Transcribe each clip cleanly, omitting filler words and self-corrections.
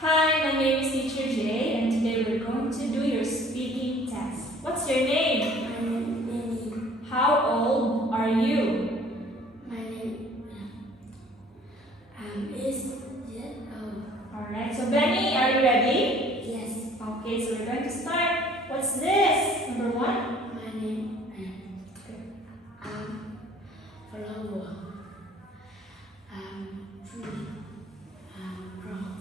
Hi, my name is Teacher Jay, and today we're going to do your speaking test. What's your name? My name is Benny. How old are you? My name is years old. Alright, so Benny, are you ready? Yes. Okay, so we're going to start. What's this? Number one? My name flower. Tree. Rock.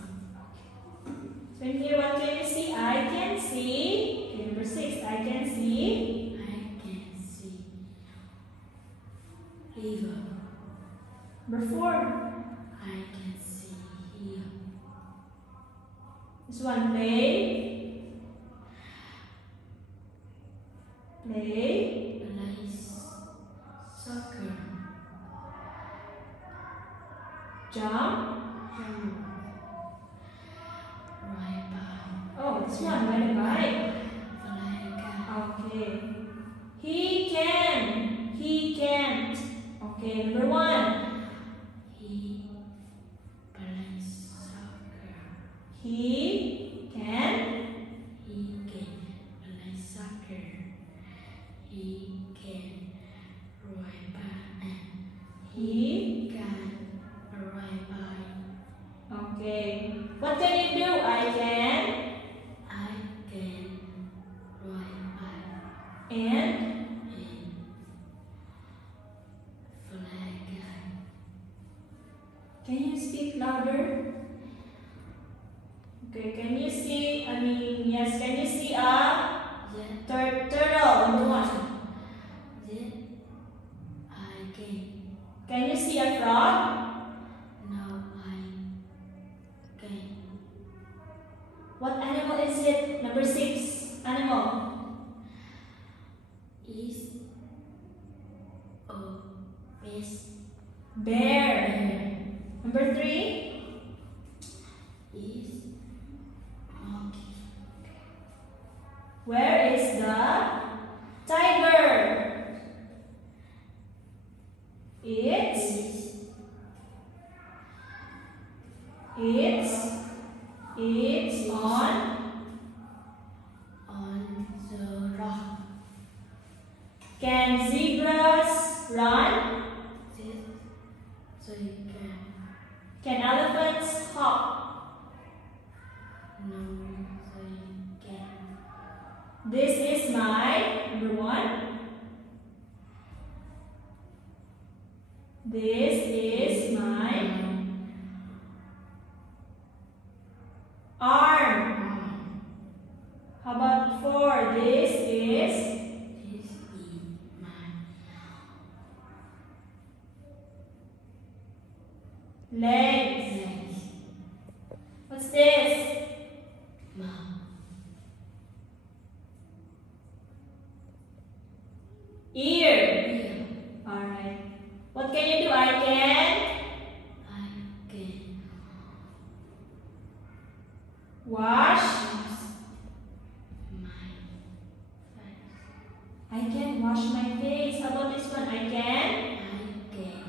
So in here, what can you see? I can see. Okay, number 6. I can see. I can see river. Number 4. I can see hill. This one, play. Play. Plays soccer. Jump. Jump. Ride bike. Oh, this one, ride a bike. Fly. Okay. He can. He can't. Okay, number 1. He plays soccer. He can. He can play soccer. He can ride bike. He. Can ride bike. Okay. What can you do? I can. I can ride bike And. and fly kite. Can you speak louder? Okay, can you see? Yes, can you see a turtle? Number 1. Yes, I can. Can you see a frog? No, I can. What animal is it? Number 6. Animal. Is a best Bear. Number 3. is monkey. Where is the tiger? It's On the rock. Can zebras run? This so you Can elephants hop? no so you can. This is my number 1. This is my arm. How about 4? This is This is my legs. legs. What's this? Mouth. Ear. Ear. Alright. What can you do? I can I can wash. my face. I can wash my face. How about this one? I can I can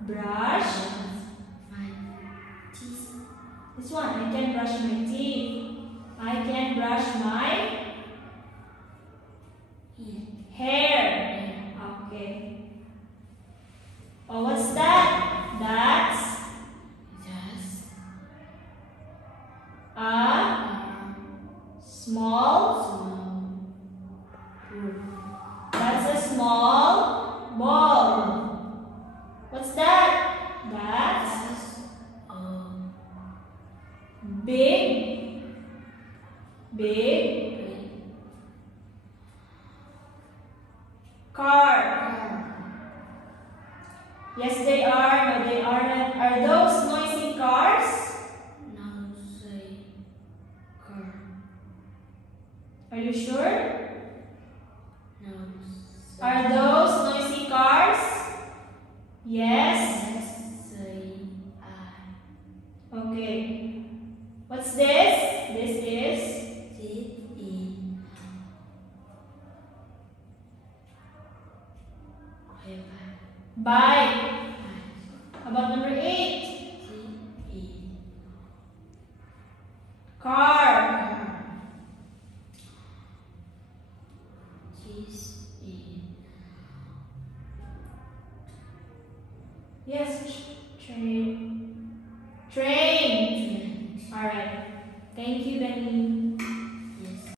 brush. my teeth. This one, I can brush my teeth. I can brush my hair. Okay. Oh, what's that? That's Just a small. small That's a small ball. What's that? That's a big big car. Yes, they are. No, they are not. Are those noisy cars? no say car. Are you sure? No say Are those noisy cars? Yes. say I. Okay. What's this? This is This is bike. How about number 8? This Car. This is Yes, train. train. Alright. Thank you, Benny.